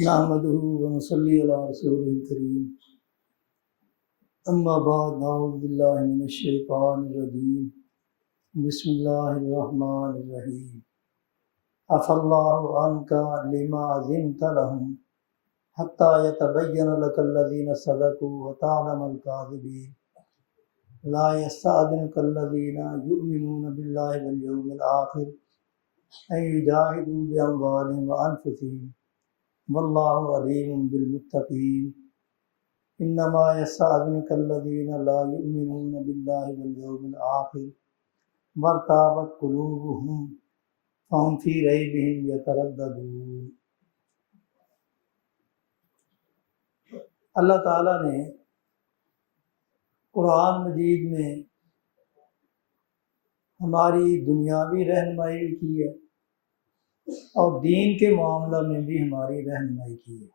نحمده ونصلي على رسوله الكريم اما بعد اعوذ بالله من الشيطان الرجيم بسم الله الرحمن الرحيم عفى الله عنك لما أذنت لهم حتى يتبين لك الذين صدقوا وتعلم الكاذبين لا يستأذنك الذين يؤمنون بالله واليوم الآخر أن يجاهدوا بأموالهم وأنفسهم والله عليم بالمتقين انما يستأذنك الذين لا يؤمنون بالله واليوم الآخر وارتابت قلوبهم فهم في ريبهم يترددون۔ اللہ تعالیٰ نے قرآن مجید میں ہماری دنیاوی رہنمائی بھی کی ہے اور دین کے معاملہ میں بھی ہماری رہنمائی کی ہے۔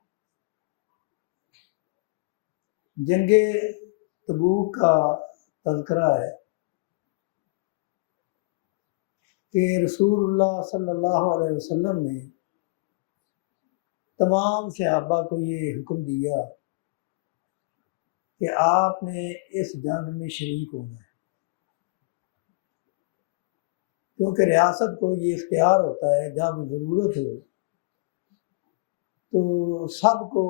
جنگ تبوک کا تذکرہ ہے کہ رسول اللہ صلی اللہ علیہ وسلم نے تمام صحابہ کو یہ حکم دیا کہ آپ نے اس جنگ میں شریک ہونا ہے، کیونکہ ریاست کو یہ اختیار ہوتا ہے جب ضرورت ہو تو سب کو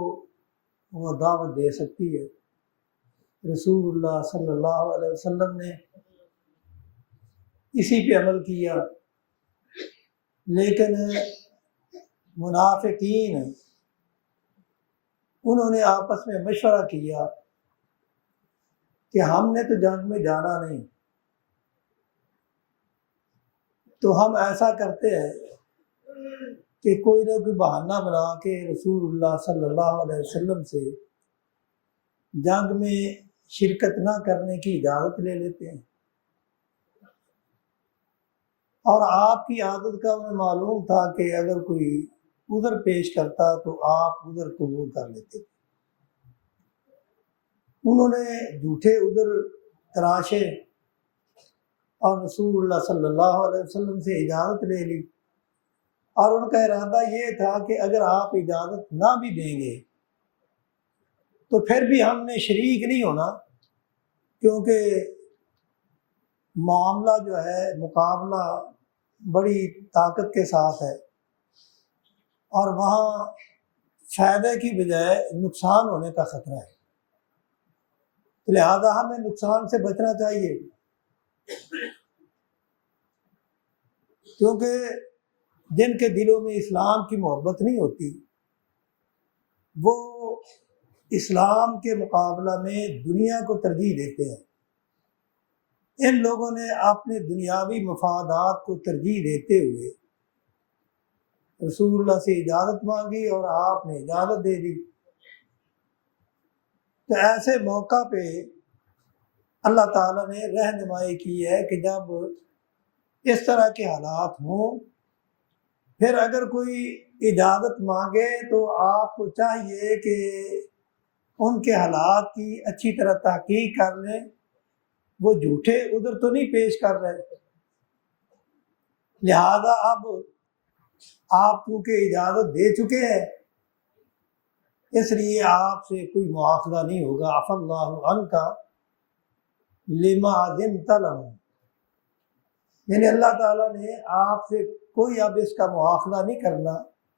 وہ دعوت دے سکتی ہے۔ رسول اللہ صلی اللہ علیہ وسلم نے اسی پہ عمل کیا، لیکن منافقین انہوں نے آپس میں مشورہ کیا کہ ہم نے تو جنگ میں جانا نہیں، تو ہم ایسا کرتے ہیں کہ کوئی نہ کوئی بہانہ بنا کے رسول اللہ صلی اللہ علیہ وسلم سے جنگ میں شرکت نہ کرنے کی اجازت لے لیتے ہیں، اور آپ کی عادت کا انہیں معلوم تھا کہ اگر کوئی عذر پیش کرتا تو آپ عذر قبول کر لیتے۔ انہوں نے جھوٹے عذر تراشے اور رسول اللہ صلی اللہ علیہ وسلم سے اجازت لے لی، اور ان کا ارادہ یہ تھا کہ اگر آپ اجازت نہ بھی دیں گے تو پھر بھی ہم نے شریک نہیں ہونا، کیونکہ معاملہ جو ہے مقابلہ بڑی طاقت کے ساتھ ہے، اور وہاں فائدے کی بجائے نقصان ہونے کا خطرہ ہے، لہذا ہمیں نقصان سے بچنا چاہیے، کیونکہ جن کے دلوں میں اسلام کی محبت نہیں ہوتی وہ اسلام کے مقابلہ میں دنیا کو ترجیح دیتے ہیں۔ ان لوگوں نے اپنے دنیاوی مفادات کو ترجیح دیتے ہوئے رسول اللہ سے اجازت مانگی اور آپ نے اجازت دے دی۔ تو ایسے موقع پہ اللہ تعالیٰ نے رہنمائی کی ہے کہ جب اس طرح کے حالات ہوں، پھر اگر کوئی اجازت مانگے تو آپ کو چاہیے کہ ان کے حالات کی اچھی طرح تحقیق کر لیں، وہ جھوٹے عذر تو نہیں پیش کر رہے، لہذا اب آپ کیونکہ اجازت دے چکے ہیں اس لیے آپ سے کوئی مواخذہ نہیں ہوگا۔ عفا اللہ عنک لما أذنت لهم، یعنی اللہ تعالیٰ نے آپ سے کوئی اب اس کا مواخذہ نہیں کرنا،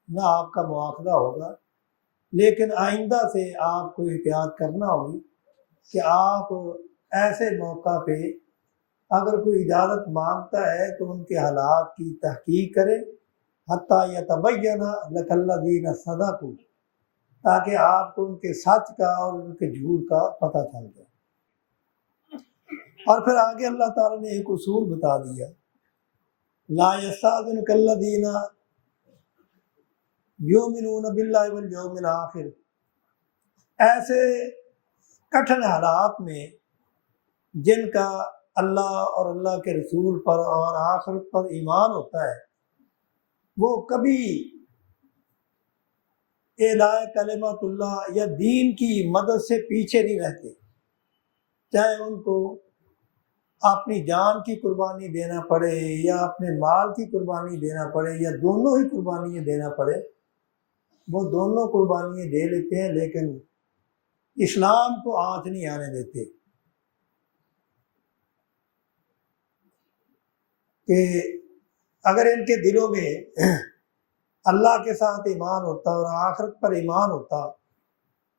نہ آپ کا مواخذہ ہوگا، لیکن آئندہ سے آپ کو احتیاط کرنا ہوگی کہ آپ ایسے موقع پہ اگر کوئی اجازت مانگتا ہے تو ان کے حالات کی تحقیق کرے، حتیٰ یتبین لک الذین صدقوا، تاکہ آپ کو ان کے سچ کا اور ان کے جھوٹ کا پتہ چل جائے۔ اور پھر آگے اللہ تعالیٰ نے ایک اصول بتا دیا، لا یستأذنک الذین یؤمنون باللہ والیوم الآخر، ایسے کٹھن حالات میں جن کا اللہ اور اللہ کے رسول پر اور آخرت پر ایمان ہوتا ہے وہ کبھی اعلاء کلمت اللہ یا دین کی مدد سے پیچھے نہیں رہتے، چاہے ان کو اپنی جان کی قربانی دینا پڑے یا اپنے مال کی قربانی دینا پڑے یا دونوں ہی قربانیاں دینا پڑے، وہ دونوں قربانیاں دے لیتے ہیں، لیکن اسلام کو آنچ نہیں آنے دیتے کہ اگر ان کے دلوں میں اللہ کے ساتھ ایمان ہوتا اور آخرت پر ایمان ہوتا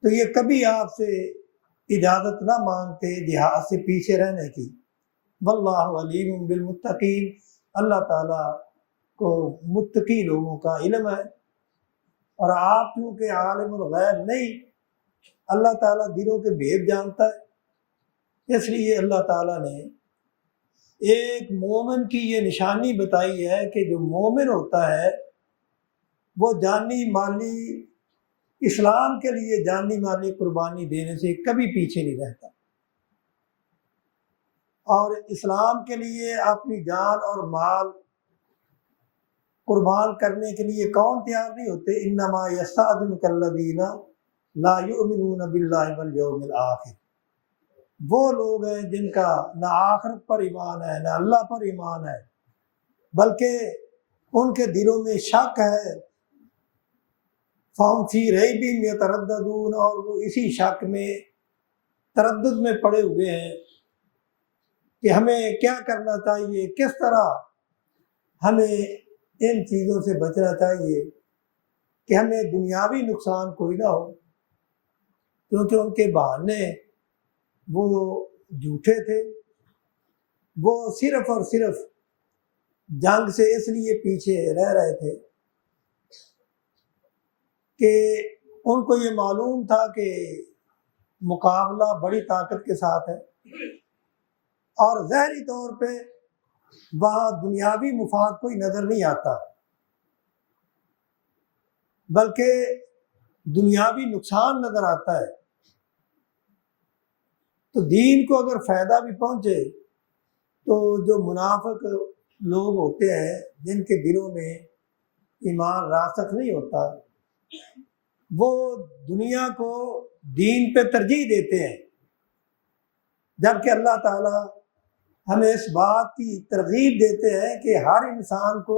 تو یہ کبھی آپ سے اجازت نہ مانگتے جہاد سے پیچھے رہنے کی۔ واللہ علیم بالمتقین، اللہ تعالیٰ کو متقی لوگوں کا علم ہے، اور آپ کیونکہ عالم الغیب نہیں، اللہ تعالیٰ دلوں کے بھید جانتا ہے، اس لیے اللہ تعالیٰ نے ایک مومن کی یہ نشانی بتائی ہے کہ جو مومن ہوتا ہے وہ جانی مالی، اسلام کے لیے جانی مالی قربانی دینے سے کبھی پیچھے نہیں رہتا، اور اسلام کے لیے اپنی جان اور مال قربان کرنے کے لیے کون تیار نہیں ہوتے؟ انما یستأذنک الذین لا یؤمنون باللہ والیوم الآخر، وہ لوگ ہیں جن کا نہ آخرت پر ایمان ہے نہ اللہ پر ایمان ہے، بلکہ ان کے دلوں میں شک ہے، فہم فی ریب یترددون، اور وہ اسی شک میں تردد میں پڑے ہوئے ہیں کہ ہمیں کیا کرنا چاہیے، کس طرح ہمیں ان چیزوں سے بچنا چاہیے کہ ہمیں دنیاوی نقصان کوئی نہ ہو، کیونکہ ان کے بہانے وہ جھوٹے تھے، وہ صرف اور صرف جنگ سے اس لیے پیچھے رہ رہے تھے کہ ان کو یہ معلوم تھا کہ مقابلہ بڑی طاقت کے ساتھ ہے، اور ظاہری طور پہ وہاں دنیاوی مفاد کوئی نظر نہیں آتا، بلکہ دنیاوی نقصان نظر آتا ہے۔ تو دین کو اگر فائدہ بھی پہنچے تو جو منافق لوگ ہوتے ہیں جن کے دلوں میں ایمان راسخ نہیں ہوتا، وہ دنیا کو دین پہ ترجیح دیتے ہیں، جبکہ اللہ تعالیٰ ہمیں اس بات کی ترغیب دیتے ہیں کہ ہر انسان کو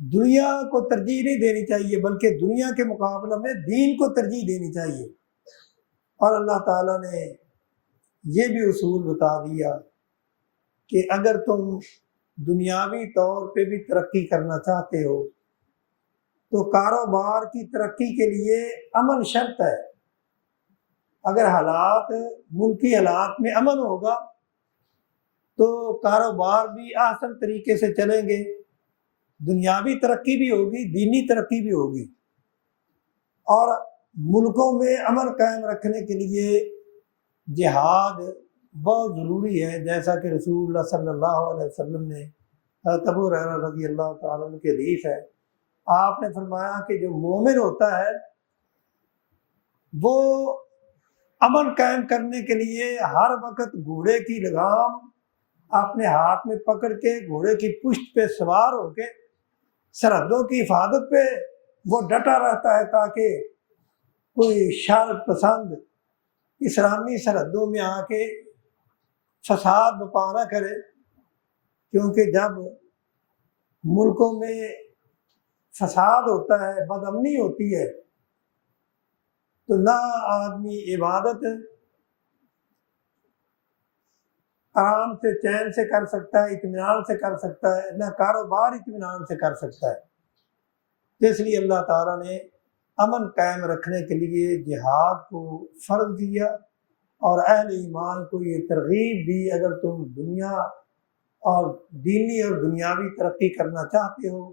دنیا کو ترجیح نہیں دینی چاہیے، بلکہ دنیا کے مقابلے میں دین کو ترجیح دینی چاہیے۔ اور اللہ تعالیٰ نے یہ بھی اصول بتا دیا کہ اگر تم دنیاوی طور پہ بھی ترقی کرنا چاہتے ہو تو کاروبار کی ترقی کے لیے امن شرط ہے۔ اگر ملکی حالات میں امن ہوگا تو کاروبار بھی احسن طریقے سے چلیں گے، دنیاوی ترقی بھی ہوگی، دینی ترقی بھی ہوگی۔ اور ملکوں میں امن قائم رکھنے کے لیے جہاد بہت ضروری ہے، جیسا کہ رسول اللہ صلی اللہ علیہ وسلم نے، حضرت ابو ہریرہ رضی اللہ تعالیٰ عنہ کی حدیث ہے، آپ نے فرمایا کہ جو مومن ہوتا ہے وہ امن قائم کرنے کے لیے ہر وقت گھوڑے کی لگام اپنے ہاتھ میں پکڑ کے گھوڑے کی پشت پہ سوار ہو کے سرحدوں کی حفاظت پہ وہ ڈٹا رہتا ہے، تاکہ کوئی شر پسند اسلامی سرحدوں میں آ کے فساد برپا نہ کرے، کیونکہ جب ملکوں میں فساد ہوتا ہے، بد امنی ہوتی ہے، تو نہ آدمی عبادت آرام سے چین سے کر سکتا ہے، اطمینان سے کر سکتا ہے، نہ کاروبار اطمینان سے کر سکتا ہے۔ اس لیے اللہ تعالیٰ نے امن قائم رکھنے کے لیے جہاد کو فرض کیا، اور اہل ایمان کو یہ ترغیب دی، اگر تم دنیا اور دینی اور دنیاوی ترقی کرنا چاہتے ہو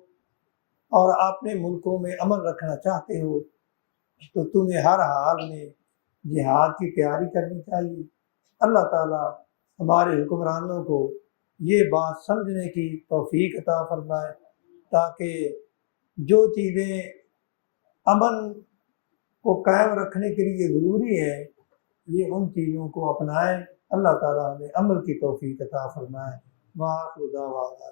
اور اپنے ملکوں میں امن رکھنا چاہتے ہو تو تمہیں ہر حال میں جہاد کی تیاری کرنی چاہیے۔ اللہ تعالیٰ ہمارے حکمرانوں کو یہ بات سمجھنے کی توفیق عطا فرمائے، تاکہ جو چیزیں امن کو قائم رکھنے کے لیے ضروری ہے یہ ان چیزوں کو اپنائیں۔ اللہ تعالیٰ ہمیں عمل کی توفیق عطا فرمائے۔ وآخر دعوانا